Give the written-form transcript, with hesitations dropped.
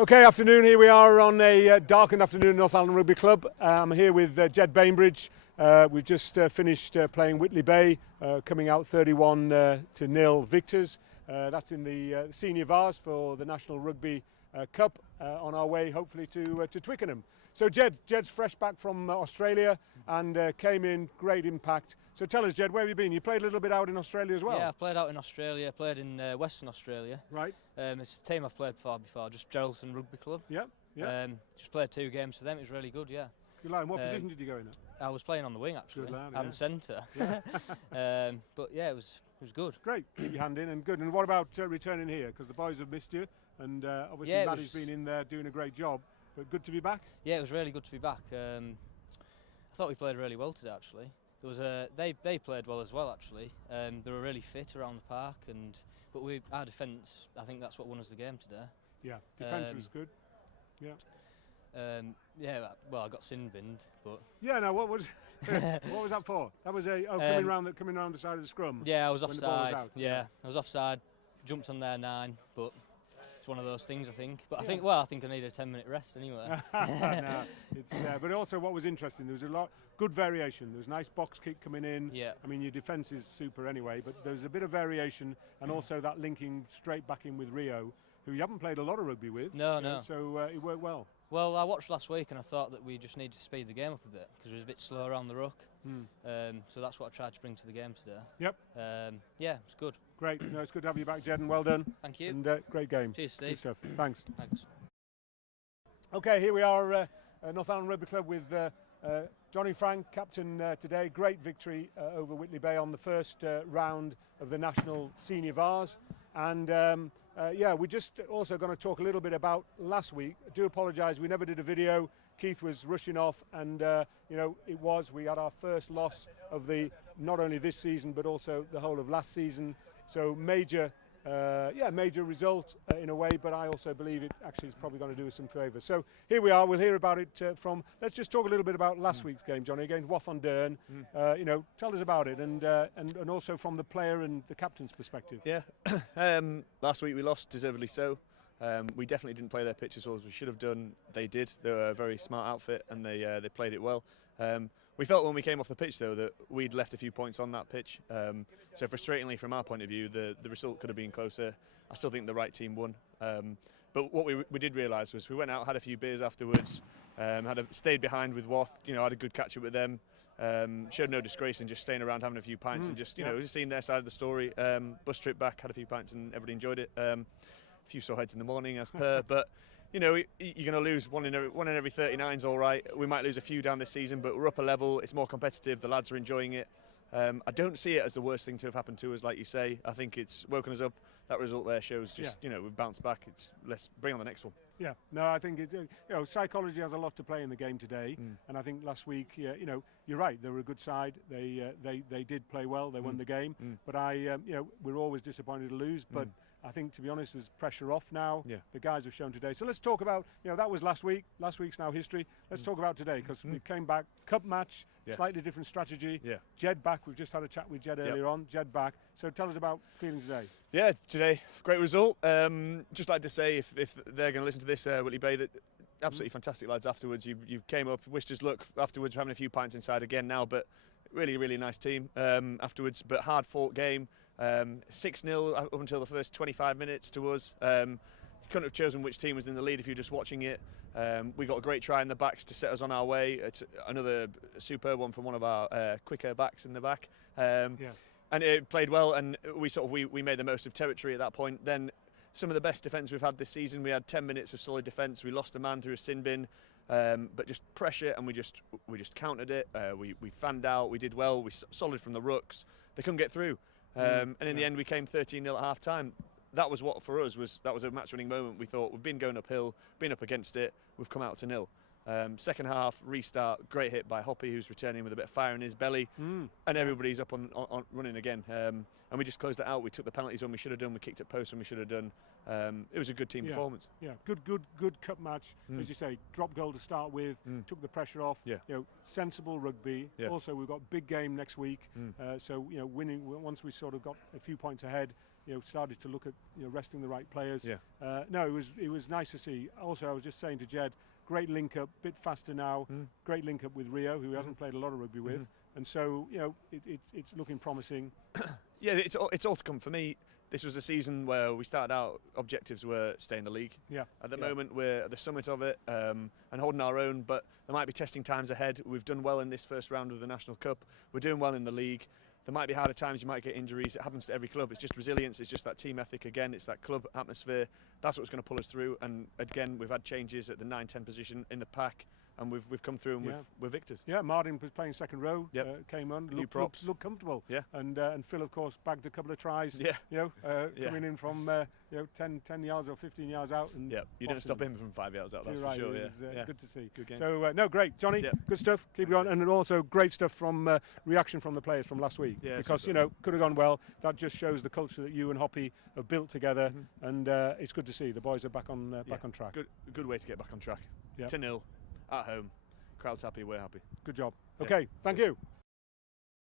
Okay, afternoon. Here we are on a darkened afternoon at North Alton Rugby Club. I'm here with Jed Bainbridge. We've just finished playing Whitley Bay, coming out 31-0 victors. That's in the senior Vars for the National Rugby Cup, on our way hopefully to Twickenham. So Jed's fresh back from Australia and came in, great impact. So tell us, Jed, where have you been? You played a little bit out in Australia as well? Yeah, I played out in Australia, played in Western Australia. Right. It's a team I've played for before, just Geraldton Rugby Club. Yeah, yeah. Just played 2 games for them, it was really good, yeah. Good lad. What position did you go in at? I was playing on the wing actually, Good lad, and centre. Yeah. But yeah, it was good. Great, keep your hand in and good. And what about returning here? Because the boys have missed you, and obviously Yeah, Maddie's been in there doing a great job. But good to be back. Yeah, it was really good to be back. I thought we played really well today actually. There was they played well as well actually. They were really fit around the park, but our defence, I think that's what won us the game today. Yeah, defence was good. Yeah. Yeah, well, I got sin binned, but yeah. No, what was what was that for? That was coming round the side of the scrum. Yeah, I was when the ball was offside. out. Yeah, I was offside. Jumped on their 9, but it's one of those things I think. But Yeah. I think I need a 10-minute rest anyway. No, it's but also what was interesting, there was a lot good variation. There was nice box kick coming in. Yeah. I mean, your defence is super anyway, but there was a bit of variation, and also that linking straight back in with Rio, who you haven't played a lot of rugby with. No. So it worked well. Well, I watched last week and I thought that we just needed to speed the game up a bit because it was a bit slow around the ruck. So that's what I tried to bring to the game today. Yep. Yeah, it's good. Great. No, it's good to have you back, Jed, and well done. Thank you. And great game. Cheers, Steve. Good stuff. Thanks. Thanks. Okay, here we are at North Alton Rugby Club with Johnny Frank, captain today. Great victory over Whitley Bay on the first round of the National Senior Vars. And yeah, we're just also going to talk a little bit about last week. I do apologise, we never did a video. Keith was rushing off, and you know, we had our first loss of not only this season but also the whole of last season. So major result in a way, but I also believe it actually is probably going to do us some favours. So here we are. We'll hear about it from. Let's just talk a little bit about last week's game, Johnny, against Wath-on-Dearn. You know, tell us about it, and also from the player and the captain's perspective. Yeah, last week we lost, deservedly so. We definitely didn't play their pitch as well as we should have done. They did. They were a very smart outfit, and they played it well. We felt when we came off the pitch though that we'd left a few points on that pitch. So frustratingly, from our point of view, the result could have been closer. I still think the right team won. But what we did realise was we went out, had a few beers afterwards, stayed behind with Wath. You know, had a good catch up with them. Showed no disgrace in just staying around, having a few pints, and just just seeing their side of the story. Bus trip back, had a few pints, and everybody enjoyed it. A few sore heads in the morning, as per, but. You know, you're going to lose one in every 39 is all right. We might lose a few down this season, but we're up a level. It's more competitive. The lads are enjoying it. I don't see it as the worst thing to have happened to us, like you say. I think it's woken us up. That result there shows you know, we've bounced back. Let's bring on the next one. Yeah, no, I think you know, psychology has a lot to play in the game today, and I think last week, you know, you're right. They were a good side. They did play well. They won the game, but you know, we're always disappointed to lose, but. I think, to be honest, there's pressure off now. Yeah. The guys have shown today. So let's talk about, you know, that was last week. Last week's now history. Let's talk about today, because we came back, cup match, slightly different strategy. Yeah. Jed back. We've just had a chat with Jed earlier on. Jed back. So tell us about feelings today. Yeah, today, great result. Just like to say, if they're going to listen to this, Whitley Bay, that absolutely fantastic lads afterwards. You came up, wished us luck afterwards, having a few pints inside again now, but really, really nice team afterwards, but hard fought game. 6-0 up until the first 25 minutes to us. You couldn't have chosen which team was in the lead if you're just watching it. We got a great try in the backs to set us on our way. It's another superb one from one of our quicker backs in the back. And it played well, and we made the most of territory at that point. Then some of the best defence we've had this season. We had 10 minutes of solid defence. We lost a man through a sin bin. But just pressure, and we just countered it. We fanned out. We did well. We solid from the rucks. They couldn't get through. And in the end, we came 13-0 at half time. That was what for us was a match-winning moment. We thought we've been going uphill, been up against it. We've come out to 0. Second half restart, great hit by Hoppy, who's returning with a bit of fire in his belly, and everybody's up on running again. And we just closed it out. We took the penalties when we should have done. We kicked at post when we should have done. It was a good team performance. Yeah, good cup match. As you say, drop goal to start with, took the pressure off. Yeah. You know, sensible rugby. Also, we've got big game next week. So you know, winning once we sort of got a few points ahead. started to look at resting the right players. Yeah. No, it was nice to see. Also, I was just saying to Jed, great link up, bit faster now. Great link up with Rio, who hasn't played a lot of rugby with, and so it's looking promising. Yeah, it's all to come. For me, this was a season where we started out, objectives were stay in the league. Yeah. At the moment, we're at the summit of it and holding our own, but there might be testing times ahead. We've done well in this first round of the National Cup. We're doing well in the league. There might be harder times, you might get injuries. It happens to every club. It's just resilience, it's just that team ethic again, it's that club atmosphere. That's what's going to pull us through. And again, we've had changes at the 9-10 position in the pack, and we've come through and we're victors. Yeah, Martin was playing second row, came on, looked comfortable. Yeah. And Phil, of course, bagged a couple of tries. Yeah. Coming in from 10 yards or 15 yards out. And yeah, you didn't stop him from 5 yards out, that's for sure. It was good to see. Good game. So, no, great. Johnny, good stuff. Keep going. And also great stuff from reaction from the players from last week. Yeah, because, could have gone well. That just shows the culture that you and Hoppy have built together. And it's good to see. The boys are back on track. Good way to get back on track. Yeah. 2-0 at home. Crowd's happy, we're happy. Good job. Okay, thank you.